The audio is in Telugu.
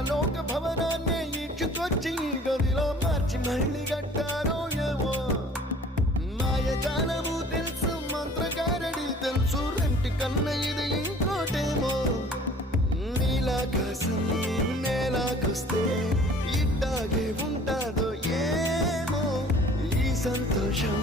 పరలోక భవనాన్ని ఈడ్చుకొచ్చి గదిలో మార్చి మళ్ళీ కట్టారో ఏమో. మాయజాలము తెలుసు, మంత్రకారడి తెలుసు, రెంటి కన్న ఇది ఇంకోటేమో. నీలాకాశం నేలాకొస్తే ఇట్టాగే ఉంటాదో ఏమో. ఈ సంతోషం